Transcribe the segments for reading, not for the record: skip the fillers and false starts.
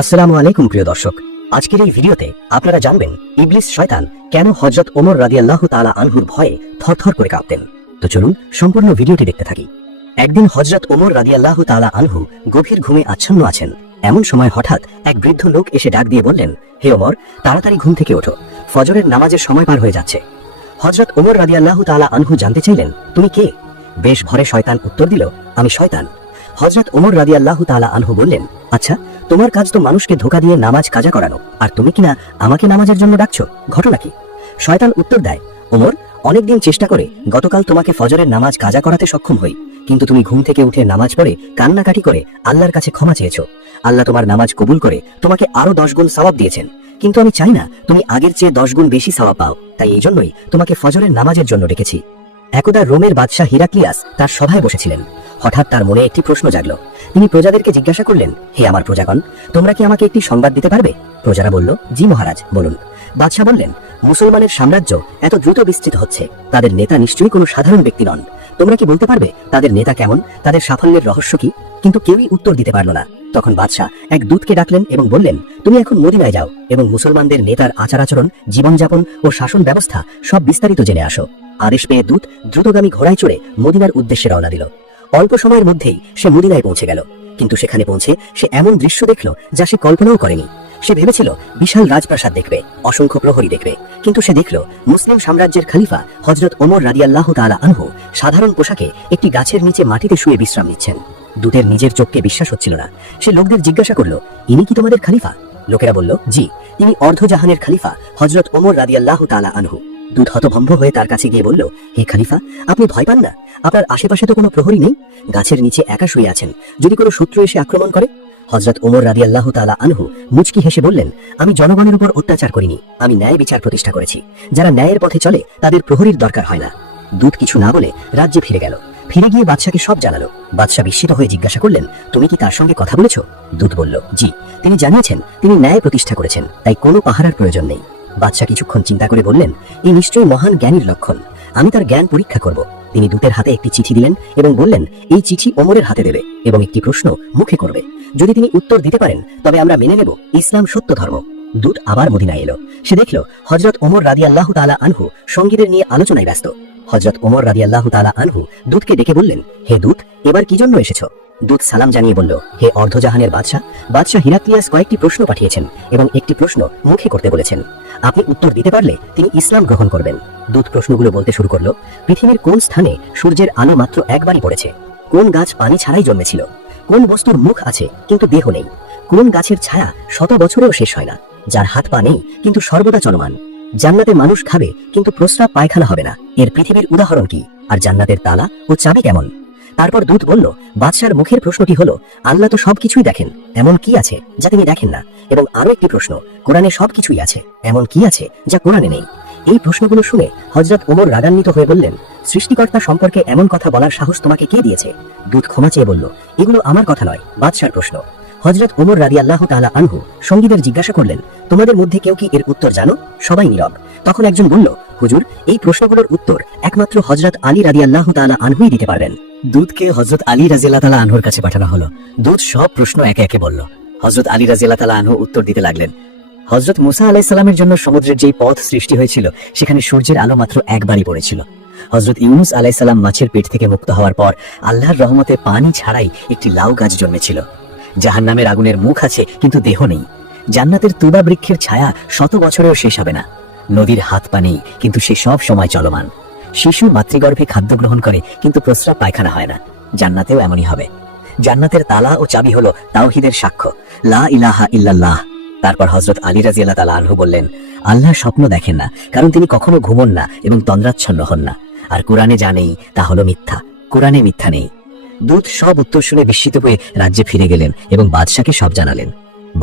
আসসালামু আলাইকুম প্রিয় দর্শক, আজকের এই ভিডিওতে আপনারা জানবেন ইবলিস শয়তান কেন হযরত ওমর রাদিয়াল্লাহু তাআলা আনহুর ভয়ে থরথর করে কাঁপতেন। তো চলুন সম্পূর্ণ ভিডিওটি দেখতে থাকি। একদিন হযরত ওমর রাদিয়াল্লাহু তাআলা আনহু গভীর ঘুমে আচ্ছন্ন আছেন। এমন সময় হঠাৎ এক বৃদ্ধ লোক এসে ডাক দিয়ে বললেন, হে ওমর, তাড়াতাড়ি ঘুম থেকে ওঠো, ফজরের নামাজের সময় পার হয়ে যাচ্ছে। হযরত ওমর রাদিয়াল্লাহু তাআলা আনহু জানতে চাইলেন, তুমি কে? বেশ ভরে শয়তান উত্তর দিল, আমি শয়তান। হযরত ওমর রাদিয়াল্লাহু তাআলা আনহু বললেন, আচ্ছা, তোমার কাজ তো মানুষকে ধোঁকা দিয়ে নামাজ কাজা করানো, আর তুমি কিনা আমাকে নামাজের জন্য ডাকছো, ঘটনা কি? শয়তান উত্তর দেয়, ওমর, অনেকদিন চেষ্টা করে গতকাল তোমাকে ফজরের নামাজ কাজা করাতে সক্ষম হই, কিন্তু তুমি ঘুম থেকে উঠে নামাজ পড়ে কান্নাকাটি করে আল্লাহর কাছে ক্ষমা চেয়েছো। আল্লাহ তোমার নামাজ কবুল করে তোমাকে আরো 10 গুণ সওয়াব দিয়েছেন, কিন্তু আমি চাই না তুমি আগের চেয়ে 10 গুণ বেশি সওয়াব পাও, তাই এই জন্যই তোমাকে ফজরের নামাজের জন্য ডেকেছি। একদা রোমের বাদশাহ হিরাক্লিয়াস তার সভায় বসেছিলেন। হঠাৎ তার মনে একটি প্রশ্ন জাগলো। তিনি প্রজাদেরকে জিজ্ঞাসা করলেন, হে আমার প্রজাগণ, তোমরা কি আমাকে একটি সংবাদ দিতে পারবে? প্রজারা বলল, জি মহারাজ, বলুন। বাদশাহ বললেন, মুসলমানের সাম্রাজ্য এত দ্রুত বিস্তৃত হচ্ছে, তাদের নেতা নিশ্চয়ই কোনো সাধারণ ব্যক্তি নন। তোমরা কি বলতে পারবে তাদের নেতা কেমন, তাদের সাফল্যের রহস্য কি? কিন্তু কেউই উত্তর দিতে পারল না। তখন বাদশাহ এক দূতকে ডাকলেন এবং বললেন, তুমি এখন মদিনায় যাও এবং মুসলমানদের নেতার আচার আচরণ, জীবনযাপন ও শাসন ব্যবস্থা সব বিস্তারিত জেনে আসো। আদেশ পেয়ে দূত দ্রুতগামী ঘোড়ায় চড়ে মদিনার উদ্দেশ্যে রওনা দিল। অল্প সময়ের মধ্যেই সে মদিনায় পৌঁছে গেল, কিন্তু সেখানে পৌঁছে সে এমন দৃশ্য দেখল যা সে কল্পনাও করেনি। সে ভেবেছিল বিশাল রাজপ্রাসাদ দেখবে, অসংখ্য প্রহরী দেখবে, কিন্তু সে দেখল মুসলিম সাম্রাজ্যের খলিফা হযরত ওমর রাদিয়াল্লাহু তাআলা আনহু সাধারণ পোশাকে একটি গাছের নিচে মাটিতে শুয়ে বিশ্রাম নিচ্ছেন। দূতের নিজের চোখকে বিশ্বাস হচ্ছিল না। সে লোকদের জিজ্ঞাসা করল, ইনি কি তোমাদের খলিফা? লোকেরা বলল, জি, তিনি অর্ধজাহানের খলিফা হযরত ওমর রাদিয়াল্লাহু তাআলা আনহু। দূত হতভম্ব হয়ে তার কাছে গিয়ে বলল, হে খলিফা, আপনি ভয় পান না? আপনার আশেপাশে তো কোনো প্রহরী নেই, গাছের নিচে একা শুয়ে আছেন, যদি কোনো শত্রু এসে আক্রমণ করে? হযরত ওমর রাদিয়াল্লাহু তাআলা আনহু মুচকি হেসে বললেন, আমি জনগণের উপর অত্যাচার করিনি, আমি ন্যায় বিচার প্রতিষ্ঠা করেছি। যারা ন্যায়ের পথে চলে তাদের প্রহরীর দরকার হয় না। দূত কিছু না বলে রাজ্যে ফিরে গেল। ফিরে গিয়ে বাদশাকে সব জানালো। বাদশা বিস্মিত হয়ে জিজ্ঞাসা করলেন, তুমি কি তার সঙ্গে কথা বলেছো? দূত বলল, জি, তিনি জানিয়েছেন তিনি ন্যায় প্রতিষ্ঠা করেছেন, তাই কোনো পাহারার প্রয়োজন নেই। বাদশা কিছুক্ষণ চিন্তা করে বললেন, এই নিশ্চয়ই মহান জ্ঞানীর লক্ষণ, আমি তার জ্ঞান পরীক্ষা করব। তিনি দূতের হাতে একটি চিঠি দিলেন এবং বললেন, এই চিঠি ওমরের হাতে দেবে এবং একটি প্রশ্ন মুখে করবে। যদি তিনি উত্তর দিতে পারেন তবে আমরা মেনে নেব ইসলাম সত্য ধর্ম। দূত আবার মদিনায় এলো। সে দেখল হযরত ওমর রাদিয়াল্লাহু তাআলা আনহু সঙ্গীদের নিয়ে আলোচনায় ব্যস্ত। হযরত ওমর রাদিয়াল্লাহু তাআলা আনহু দূতকে ডেকে বললেন, হে দূত, এবার কি জন্য এসেছো? দূত সালাম জানিয়ে বলল, হে অর্ধজাহানের বাদশাহ হিরাক্লিয়াস কয়েকটি প্রশ্ন পাঠিয়েছেন এবং একটি প্রশ্ন মুখে করতে বলেছেন। আপনি উত্তর দিতে পারলে তিনি ইসলাম গ্রহণ করবেন। দূত প্রশ্নগুলো বলতে শুরু করলো, পৃথিবীর কোন স্থানে সূর্যের আলো মাত্র একবারই পড়েছে? কোন গাছ পানি ছাড়াই জন্মেছিল? কোন বস্তুর মুখ আছে কিন্তু দেহ নেই? কোন গাছের ছায়া 100 বছরেও শেষ হয় না? যার হাত পা নেই কিন্তু সর্বদা চলমান? জান্নাতে মানুষ খাবে কিন্তু প্রস্রাব পায়খানা হবে না, এর পৃথিবীর উদাহরণ কি? আর জান্নাতের তালা ও চাবি কেমন? তারপর দূত বলল, বাদশার মুখের প্রশ্নটি হলো, আল্লাহ তো সবকিছুই দেখেন, এমন কি আছে যা তিনি দেখেন না? এবং আরো একটি প্রশ্ন, কোরআনে সবকিছুই আছে, এমন কি আছে যা কোরআনে নেই? এই প্রশ্নগুলো শুনে হযরত ওমর রাগান্বিত হয়ে বললেন, সৃষ্টিকর্তা সম্পর্কে এমন কথা বলার সাহস তোমাকে কে দিয়েছে? দূত ক্ষমা চেয়ে বলল, এগুলো আমার কথা নয়, বাদশার প্রশ্ন। হযরত ওমর রাদিয়াল্লাহু তাআলা আনহু সঙ্গীদের জিজ্ঞাসা করলেন, তোমাদের মধ্যে কেউ কি এর উত্তর জানো? সবাই নীরব। তখন একজন বলল, হুজুর, এই প্রশ্নগুলোর উত্তর একমাত্র হযরত আলী রাদিয়াল্লাহু তাআলা আনহুই দিতে পারবেন। দূতকে হযরত আলী রাদিয়াল্লাহু তাআলা আনহুর কাছে পাঠানো হলো। দূত সব প্রশ্ন একে একে বলল। হযরত আলী রাদিয়াল্লাহু তাআলা আনহু উত্তর দিতে লাগলেন। হযরত মুসা আলাইহিস সালামের জন্য সমুদ্রের যেই পথ সৃষ্টি হয়েছিল সেখানে সূর্যের আলো মাত্র একবারই পড়েছিল। হযরত ইউনুস আলাইহিস সালাম মাছের পেট থেকে মুক্ত হওয়ার পর আল্লাহর রহমতে পানি ছাড়াই একটি লাউ গাছ জন্মেছিল। জাহান্নামের আগুনের মুখ আছে কিন্তু দেহ নেই। জান্নাতের তুবা বৃক্ষের ছায়া 100 বছরেও শেষ হবে না। নদীর হাত পা নেই কিন্তু সে সব সময় চলমান। শিশু মাতৃগর্ভে খাদ্য গ্রহণ করে কিন্তু প্রস্রাব পায়খানা হয় না। জান্নাতেও এমনই হবে। জান্নাতের তালা ও চাবি হলো তাওহীদের সাক্ষ্য, লা ইলাহা ইল্লাল্লাহ। তারপর হযরত আলী রাদিয়াল্লাহু তাআলা আনহু বললেন, আল্লাহ স্বপ্ন দেখেন না, কারণ তিনি কখনো ঘুমন না এবং তন্দ্রাচ্ছন্ন হন না। আর কোরআনে যা নেই তা হলো মিথ্যা, কোরআনে মিথ্যা নেই। দূত সব উত্তর শুনে বিস্মিত হয়ে রাজ্যে ফিরে গেলেন এবং বাদশাকে সব জানালেন।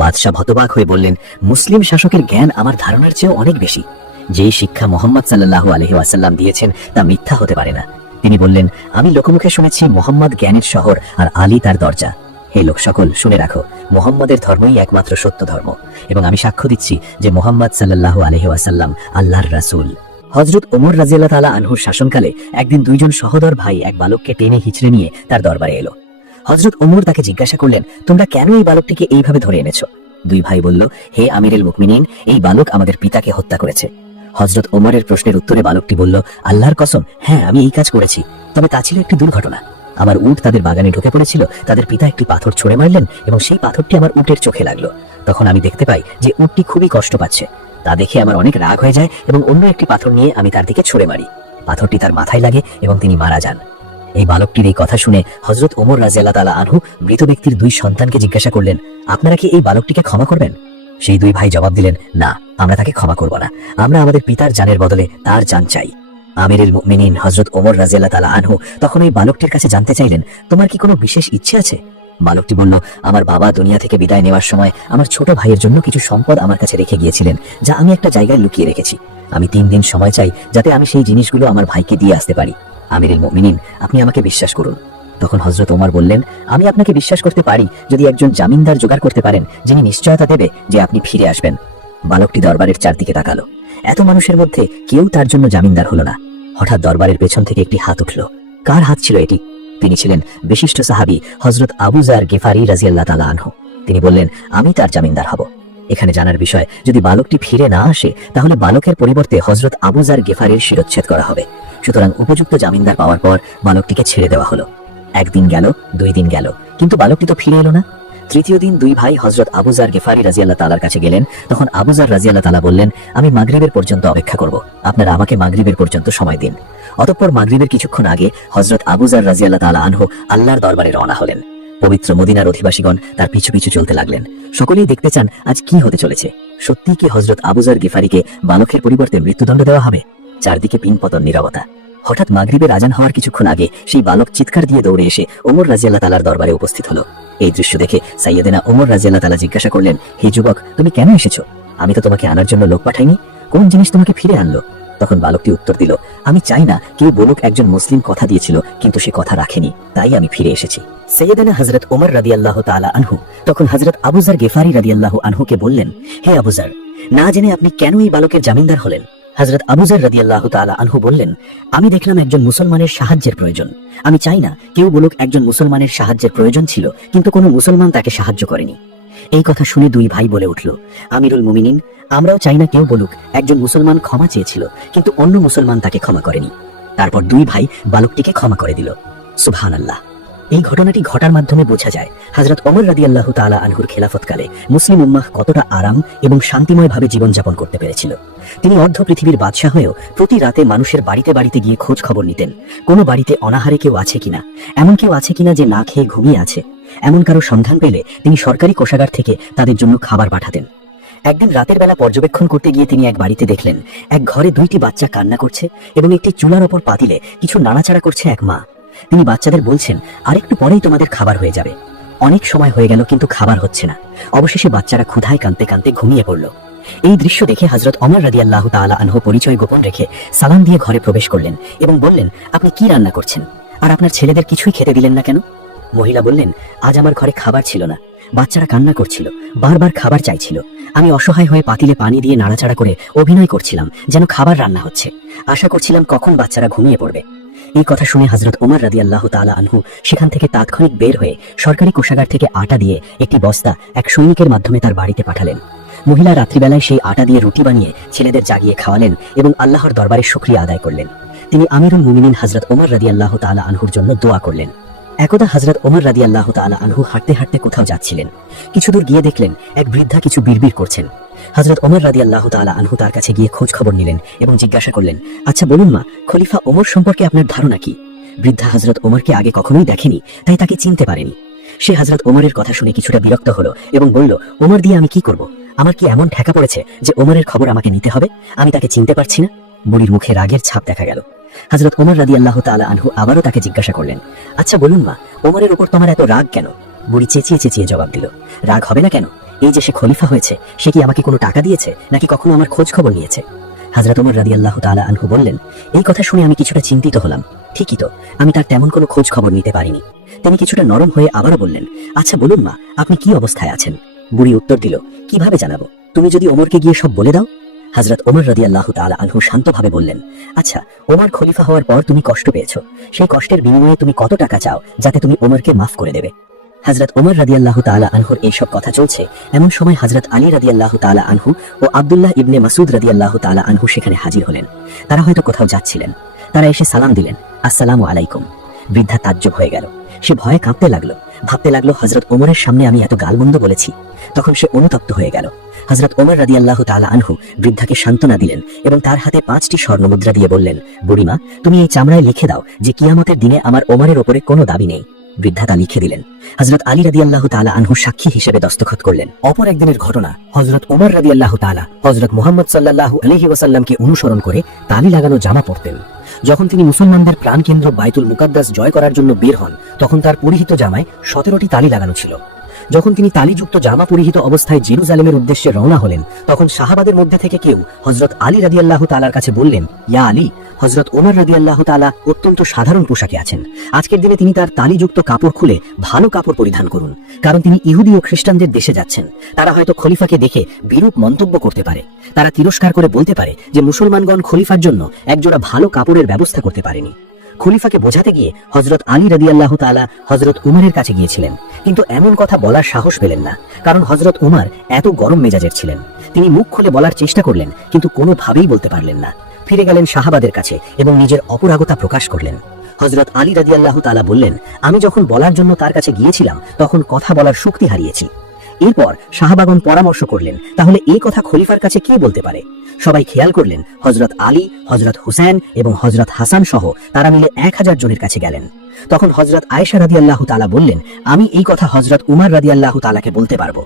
বাদশা হতবাক হয়ে বললেন, মুসলিম শাসকের জ্ঞান আমার ধারণার চেয়েও অনেক বেশি। যেই শিক্ষা মুহাম্মদ সাল্লাল্লাহু আলাইহি ওয়াসাল্লাম দিয়েছেন তা মিথ্যা হতে পারে না। তিনি বললেন, আমি লোকমুখে শুনেছি মুহাম্মদ জ্ঞানের শহর আর আলী তার দরজা। হে লোক সকল, শুনে রাখো, মুহাম্মাদের ধর্মই একমাত্র সত্য ধর্ম এবং আমি সাক্ষ্য দিচ্ছি যে মুহাম্মদ সাল্লাল্লাহু আলাইহি ওয়াসাল্লাম আল্লাহর রাসূল। হযরত ওমর রাদিয়াল্লাহু তাআলা আনহুর শাসনকালে একদিন দুইজন সহোদর ভাই এক বালককে টেনে হিচড়ে নিয়ে তার দরবারে এলো। হযরত ওমর তাকে জিজ্ঞাসা করলেন, তোমরা কেন এই বালকটিকে এইভাবে ধরে এনেছো? দুই ভাই বলল, হে আমিরুল মুমিনিন, এই বালক আমাদের পিতাকে হত্যা করেছে। হযরত ওমরের প্রশ্নের উত্তরে বালকটি বলল, আল্লাহর কসম, হ্যাঁ আমি এই কাজ করেছি, তবে তা ছিল একটি দুর্ঘটনা। আমার উট তাদের বাগানে ঢুকে পড়েছিল, তাদের পিতা একটি পাথর ছুঁড়ে মারলেন এবং সেই পাথরটি আমার উটের চোখে লাগলো। তখন আমি দেখতে পাই যে উটটি খুবই কষ্ট পাচ্ছে। তা দেখে আমার অনেক রাগ হয়ে যায় এবং অন্য একটি পাথর নিয়ে আমি তার দিকে ছুঁড়ে মারি। পাথরটি তার মাথায় লাগে এবং তিনি মারা যান। এই বালকটির এই কথা শুনে হযরত ওমর রাদিয়াল্লাহু তাআলা আনহু মৃত ব্যক্তির দুই সন্তানকে জিজ্ঞাসা করলেন, আপনারা কি এই বালকটিকে ক্ষমা করবেন? সেই দুই ভাই জবাব দিলেন, না, আমরা তাকে ক্ষমা করব না, আমরা আমাদের পিতার জানের বদলে তার জান চাই। আমিরুল মুমিনিন হযরত ওমর রাদিয়াল্লাহু তাআলা আনহু তখন এই বালকটির কাছে জানতে চাইলেন, তোমার কি কোনো বিশেষ ইচ্ছে আছে? বালকটি বলল, আমার বাবা দুনিয়া থেকে বিদায় নেওয়ার সময় আমার ছোট ভাইয়ের জন্য কিছু সম্পদ আমার কাছে রেখে গিয়েছিলেন, যা আমি একটা জায়গায় লুকিয়ে রেখেছি। আমি 3 দিন সময় চাই যাতে আমি সেই জিনিসগুলো আমার ভাইকে দিয়ে আসতে পারি। আমিরুল মুমিনিন, আপনি আমাকে বিশ্বাস করুন। তখন হযরত ওমর বললেন, আমি আপনাকে বিশ্বাস করতে পারি যদি একজন জামিনদার জোগাড় করতে পারেন যিনি নিশ্চয়তা দেবে যে আপনি ফিরে আসবেন। বালকটি দরবারের চারদিকে তাকালো। এত মানুষের মধ্যে কেউ তার জন্য জামিনদার হলো না। হঠাৎ দরবারের পেছন থেকে একটি হাত উঠল। কার হাত ছিল এটি? তিনি ছিলেন বিশিষ্ট সাহাবী হযরত আবু যার গিফারি রাদিয়াল্লাহু তাআলা আনহু। তিনি বললেন, আমি তার জামিনদার হব। এখানে জানার বিষয়, যদি বালকটি ফিরে না আসে তাহলে বালকের পরিবর্তে হযরত আবু যার গিফারির শিরচ্ছেদ করা হবে। সুতরাং উপযুক্ত জামিনদার পাওয়ার পর বালকটিকে ছেড়ে দেওয়া হলো। 1 দিন গেল, 2 দিন গেল, কিন্তু বালকটি তো ফিরে এলো না। তৃতীয় দিন দুই ভাই হযরত আবু যার গিফারি রাদিয়াল্লাহু তাআলার কাছে গেলেন। তখন আবু যার রাদিয়াল্লাহু তাআলা বললেন, আমি মাগরিবের পর্যন্ত অপেক্ষা করব, আপনারা আমাকে মাগরিবের পর্যন্ত সময় দিন। অতঃপর মাগরিবের কিছুক্ষণ আগে হযরত আবু যার রাদিয়াল্লাহু তাআলা আনহু আল্লাহর দরবারে রওনা হলেন। পবিত্র মদিনার অধিবাসীগণ তার পিছু পিছু চলতে লাগলেন। সকলেই দেখতে চান আজ কি হতে চলেছে। সত্যিই কি হযরত আবু যার গিফারিকে বালকের পরিবর্তে মৃত্যুদণ্ড দেওয়া হবে? চারদিকে পিনপতন নীরবতা। হঠাৎ মাগরিবের আজান হওয়ার কিছুক্ষণ আগে সেই বালক চিৎকার দিয়ে দৌড়ে এসে ওমর রাদিয়াল্লাহু তাআলার দরবারে উপস্থিত হলো। এই দৃশ্য দেখে সাইয়েদেনা ওমর রাদিয়াল্লাহু তাআলা জিজ্ঞাসা করলেন, হে যুবক, তুমি কেন এসেছো? আমি তো তোমাকে আনার জন্য লোক পাঠাইনি। কোন জিনিস তোমাকে ফিরে আনলো? তখন বালকটি উত্তর দিল, আমি চাই না কেউ বলুক একজন মুসলিম কথা দিয়েছিল কিন্তু সে কথা রাখেনি, তাই আমি ফিরে এসেছি। সাইয়েদেনা হযরত ওমর রাদিয়াল্লাহু তাআলা আনহু তখন হযরত আবু যার গিফারি রাদিয়াল্লাহু আনহুকে বললেন, হে আবু যার, না জেনে আপনি কেন এই বালকের জামিনদার হলেন? হযরত আবু যার রাদিয়াল্লাহু তাআলা আনহু বললেন, আমি দেখলাম একজন মুসলমানের সাহায্যের প্রয়োজন। আমি চাই না কেউ বলুক একজন মুসলমানের সাহায্যের প্রয়োজন ছিল কিন্তু কোনো মুসলমান তাকে সাহায্য করেনি। এই কথা শুনে দুই ভাই বলে উঠল, আমিরুল মুমিনিন, আমরাও চাই না কেউ বলুক একজন মুসলমান ক্ষমা চেয়েছিল কিন্তু অন্য মুসলমান তাকে ক্ষমা করেনি। তারপর দুই ভাই বালকটিকে ক্ষমা করে দিল। সুবহানাল্লাহ। এই ঘটনাটি ঘটার মাধ্যমে বোঝা যায় হযরত ওমর রাদিয়াল্লাহু তাআলা আনহুর খেলাফতকালে মুসলিম উম্মাহ কতটা আরাম এবং শান্তিময়ভাবে জীবনযাপন করতে পেরেছিল। তিনি অর্ধ পৃথিবীর বাদশাহ হয়েও প্রতি রাতে মানুষের বাড়িতে বাড়িতে গিয়ে খোঁজ খবর নিতেন, কোনো বাড়িতে অনাহারে কেউ আছে কিনা, এমন কেউ আছে কিনা যে না খেয়ে ঘুমিয়ে আছে। এমন কারো সন্ধান পেলে তিনি সরকারি কোষাগার থেকে তাদের জন্য খাবার পাঠাতেন। একদিন রাতের বেলা পর্যবেক্ষণ করতে গিয়ে তিনি এক বাড়িতে দেখলেন এক ঘরে 2টি বাচ্চা কান্না করছে এবং একটি চুলার ওপর পাতিলে কিছু নাড়াচাড়া করছে এক মা। তিনি বাচ্চাদের বলছেন, আরেকটু পরেই তোমাদের খাবার হয়ে যাবে। অনেক সময় হয়ে গেল কিন্তু খাবার হচ্ছে না। অবশেষে বাচ্চারা ক্ষুধায় কাঁদতে কাঁদতে ঘুমিয়ে পড়ল। এই দৃশ্য দেখে হযরত ওমর রাদিয়াল্লাহু তাআলা আনহু পরিচয় গোপন রেখে সালাম দিয়ে ঘরে প্রবেশ করলেন এবং বললেন, আপনি কি রান্না করছেন আর আপনার ছেলেদের কিছুই খেতে দিলেন না কেন? মহিলা বললেন, আজ আমার ঘরে খাবার ছিল না, বাচ্চারা কান্না করছিল, বারবার খাবার চাইছিল। আমি অসহায় হয়ে পাতিলে পানি দিয়ে নাড়াচাড়া করে অভিনয় করছিলাম যেন খাবার রান্না হচ্ছে। আশা করছিলাম কখন বাচ্চারা ঘুমিয়ে পড়বে। এই কথা শুনে হযরত ওমর রাদিয়াল্লাহু তাআলা আনহু সেখান থেকে তাৎক্ষণিক বের হয়ে সরকারি কোষাগার থেকে আটা দিয়ে একটি বস্তা এক সৈনিকের মাধ্যমে তার বাড়িতে পাঠালেন। মহিলা রাত্রিবেলায় সেই আটা দিয়ে রুটি বানিয়ে ছেলেদের জাগিয়ে খাওয়ালেন এবং আল্লাহর দরবারে শুকরিয়া আদায় করলেন। তিনি আমিরুল মুমিনিন হযরত ওমর রাদিয়াল্লাহু তাআলা আনহুর জন্য দোয়া করলেন। একদা হযরত ওমর রাদিয়াল্লাহু তাআলা আনহু হাঁটতে হাঁটতে কোথাও যাচ্ছিলেন। কিছু দূর গিয়ে দেখলেন এক বৃদ্ধা কিছু বিড়বিড় করছেন। হযরত ওমর রাদিয়াল্লাহু তাআলা আনহু তার কাছে গিয়ে খোঁজ খবর নিলেন এবং জিজ্ঞাসা করলেন, আচ্ছা বলুন মা, খলিফা ওমর সম্পর্কে আপনার ধারণা কি? বৃদ্ধা হযরত ওমরকে আগে কখনোই দেখেনি, তাই তাকে চিনতে পারেনি। সে হযরত ওমরের কথা শুনে কিছুটা বিরক্ত হলো এবং বলল, ওমর দিয়ে আমি কি করব? আমার কি এমন ঠেকা পড়েছে যে ওমরের খবর আমাকে নিতে হবে? আমি তাকে চিনতে পারছি না। বুড়ির মুখে রাগের ছাপ দেখা গেল। হযরত ওমর রাদিয়াল্লাহু তাআলা আনহু আবারও তাকে জিজ্ঞাসা করলেন, আচ্ছা বলুন মা, ওমরের উপর তোমার এত রাগ কেন? বুড়ি চেঁচিয়ে চেঁচিয়ে জবাব দিল, রাগ হবে না কেন? এই যে সে খলিফা হয়েছে, সে কি আমাকে কোনো টাকা দিয়েছে নাকি কখনো আমার খোঁজ খবর নিয়েছে? হযরত ওমর রাদিয়াল্লাহু তাআলা আনহু বললেন, এই কথা শুনে আমি কিছুটা চিন্তিত হলাম। ঠিকই তো, আমি তার তেমন কোনো খোঁজ খবর নিতে পারিনি। তিনি কিছুটা নরম হয়ে আবারও বললেন, আচ্ছা বলুন মা, আপনি কি অবস্থায় আছেন? বুড়ি উত্তর দিল, কিভাবে জানাবো? তুমি যদি ওমরকে গিয়ে সব বলে দাও। হযরত ওমর রাদিয়াল্লাহু তাআলা আনহু শান্তভাবে বললেন, আচ্ছা, ওমর খলিফা হওয়ার পর তুমি কষ্ট পেয়েছো, সেই কষ্টের বিনিময়ে তুমি কত টাকা চাও যাতে তুমি ওমরকে মাফ করে দেবে? হযরত ওমর রাদিয়াল্লাহু তাআলা আনহুর এইসব কথা চলছে, এমন সময় হযরত আলী রাদিয়াল্লাহু তাআলা আনহু ও আব্দুল্লাহ ইবনে মাসউদ রাদিয়াল্লাহু তাআলা আনহু সেখানে হাজির হলেন। তারা হয়তো কোথাও যাচ্ছিলেন। তারা এসে সালাম দিলেন, আসসালামু আলাইকুম। বৃদ্ধা তাজ্জব হয়ে গেল। সে ভয়ে কাঁপতে লাগলো, ভাবতে লাগলো হযরত ওমরের সামনে আমি এত গালমন্দ বলেছি। তখন সে অনুতপ্ত হয়ে গেল। হযরত ওমর রাদিয়াল্লাহু তাআলা আনহু বৃদ্ধাকে সান্ত্বনা দিলেন এবং তার হাতে 5টি স্বর্ণমুদ্রা দিয়ে বললেন, বুড়িমা, তুমি এই চামড়ায় লিখে দাও যে কিয়ামতের দিনে আমার ওমরের ওপরে কোনো দাবি নেই। বৃদ্ধা তা লিখে দিলেন। হযরত আলী রাদিয়াল্লাহু তাআলা আনহু সাক্ষী হিসেবে দস্তখত করলেন। অপর একদিনের ঘটনা, হযরত ওমর রাদিয়াল্লাহু তাআলা হযরত মুহাম্মদ সাল্লাল্লাহু আলাইহি ওয়াসাল্লামকে অনুসরণ করে তালি লাগানো জামা পরতেন। যখন তিনি মুসলমানদের প্রাণকেন্দ্র বাইতুল মুকাদ্দাস জয় করার জন্য বের হন, তখন তার পরিহিত জামায় 17টি তালি লাগানো ছিল। যখন তিনি তালিযুক্ত জামা পরিহিত অবস্থায় জেরুজালেমের উদ্দেশ্যে রওনা হলেন, তখন সাহাবাদের মধ্যে থেকে কেউ হযরত আলী রাদিয়াল্লাহু তাআলার কাছে বললেন, ইয়া আলী, হযরত ওমর রাদিয়াল্লাহু তাআলা অত্যন্ত সাধারণ পোশাকে আছেন। আজকের দিনে তিনি তার তালিযুক্ত কাপড় খুলে ভালো কাপড় পরিধান করুন, কারণ তিনি ইহুদি ও খ্রিস্টানদের দেশে যাচ্ছেন। তারা হয়তো খলিফাকে দেখে বিরূপ মন্তব্য করতে পারে। তারা তিরস্কার করে বলতে পারে যে মুসলমানগণ খলিফার জন্য একজোড়া ভালো কাপড়ের ব্যবস্থা করতে পারেনি। খলিফাকে বোঝাতে গিয়ে হযরত আলী রাদিয়াল্লাহু তাআলা হযরত উমরের কাছে গিয়েছিলেন, কিন্তু এমন কথা বলার সাহস পেলেন না, কারণ হযরত উমর এত গরম মেজাজের ছিলেন। তিনি মুখ খুলে বলার চেষ্টা করলেন, কিন্তু কোনোভাবেই বলতে পারলেন না। ফিরে গেলেন সাহাবাদের কাছে এবং নিজের অপরাগতা প্রকাশ করলেন। হযরত আলী রাদিয়াল্লাহু তাআলা বললেন, আমি যখন বলার জন্য তার কাছে গিয়েছিলাম তখন কথা বলার শক্তি হারিয়েছি। এরপর সাহাবাগণ পরামর্শ করলেন, তাহলে এই কথা খলিফার কাছে কে বলতে পারে? সবাই খেয়াল করলেন হযরত আলী, হযরত হুসেন এবং হযরত হাসান সহ তারা মিলে 1000 জনের কাছে গেলেন। তখন হযরত আয়েশা রাদিয়াল্লাহু তাআলা বললেন, আমি এই কথা হযরত উমর রাদিয়াল্লাহু তাআলাকে বলতে পারবো।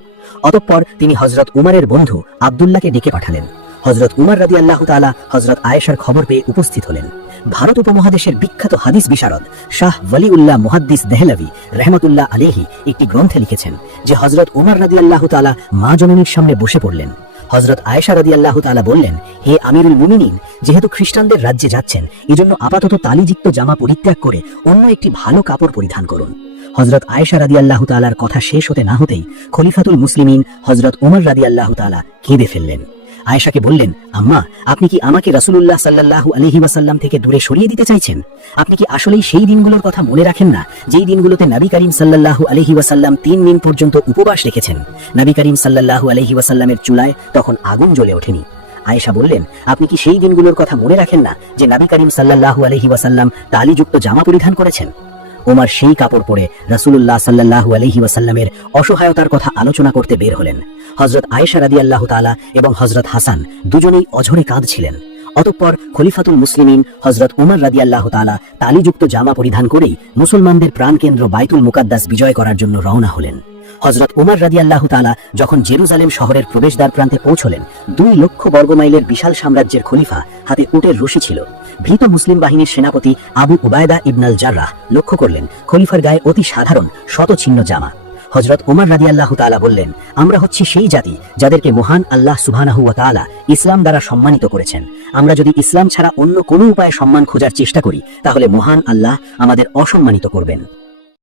অতঃপর তিনি হযরত উমরের বন্ধু আব্দুল্লাহকে ডেকে পাঠালেন। হযরত উমর রাদিয়াল্লাহু তাআলা হযরত আয়েশার খবর পেয়ে উপস্থিত হলেন। ভারত উপমহাদেশের বিখ্যাত হাদিস বিশারদ শাহ ওয়ালিউল্লাহ মুহাদ্দিস দেহলভী রাহমাতুল্লাহ আলাইহি একটি গ্রন্থে লিখেছেন যে হযরত উমর রাদিয়াল্লাহু তাআলা মা জননীর সামনে বসে পড়লেন। হযরত আয়েশা রাদিয়াল্লাহু তাআলা বললেন, হে আমিরুল মুমিনিন, যেহেতু খ্রিস্টানদের রাজ্যে যাচ্ছেন, এজন্য আপাতত তালিযুক্ত জামা পরিত্যাগ করে অন্য একটি ভালো কাপড় পরিধান করুন। হযরত আয়েশা রাদিয়াল্লাহু তাআলার কথা শেষ হতে না হতেই খলিফাতুল মুসলিমিন হযরত ওমর রাদিয়াল্লাহু তাআলা কেঁদে ফেললেন। আয়েশাকে বললেন, আম্মা, আপনি কি আমাকে রাসূলুল্লাহ সাল্লাল্লাহু আলাইহি ওয়াসাল্লাম থেকে দূরে সরিয়ে দিতে চাইছেন? আপনি কি আসলেই সেই দিনগুলোর কথা মনে রাখেন না, যেই দিনগুলোতে নবী করিম সাল্লাল্লাহু আলাইহি ওয়াসাল্লাম 3 দিন পর্যন্ত উপবাস রেখেছেন? নবী করিম সাল্লাল্লাহু আলাইহি ওয়াসাল্লামের চুলায় তখন আগুন জ্বলে ওঠেনি। আয়েশা বললেন, আপনি কি সেই দিনগুলোর কথা মনে রাখেন না যে নবী করিম সাল্লাল্লাহু আলাইহি ওয়াসাল্লাম তালিযুক্ত জামা পরিধান করেছেন? ওমর সেই কাপড় পরে রাসূলুল্লাহ সাল্লাল্লাহু আলাইহি ওয়াসাল্লামের অসহায়তার কথা আলোচনা করতে বের হলেন। হযরত আয়েশা রাদিয়াল্লাহু তাআলা এবং হযরত হাসান দুজনেই অঝরে কাঁদছিলেন। অতঃপর খলিফাতুল মুসলিমিন হযরত ওমর রাদিয়াল্লাহু তাআলা তালিযুক্ত জামা পরিধান করেই মুসলমানদের প্রাণকেন্দ্র বাইতুল মুকাদ্দাস বিজয় করার জন্য রওনা হলেন। হযরত ওমর রাদিয়াল্লাহু তাআলা যখন জেরুজালেম শহরের প্রবেশদ্বার প্রান্তে পৌঁছলেন, 2 লক্ষ বর্গমাইলের বিশাল সাম্রাজ্যের খলিফা হাতে উটের রশি ছিল। ভীত মুসলিম বাহিনীর সেনাপতি আবু উবায়দা ইবনুল জাররাহ লক্ষ্য করলেন খলিফার গায়ে অতি সাধারণ শতচিহ্ন জামা। হযরত ওমর রাদিয়াল্লাহু তাআলা বললেন, আমরা হচ্ছি সেই জাতি যাদেরকে মহান আল্লাহ সুবহানাহু ওয়া তাআলা ইসলাম দ্বারা সম্মানিত করেছেন। আমরা যদি ইসলাম ছাড়া অন্য কোনো উপায়ে সম্মান খোঁজার চেষ্টা করি, তাহলে মহান আল্লাহ আমাদের অসম্মানিত করবেন।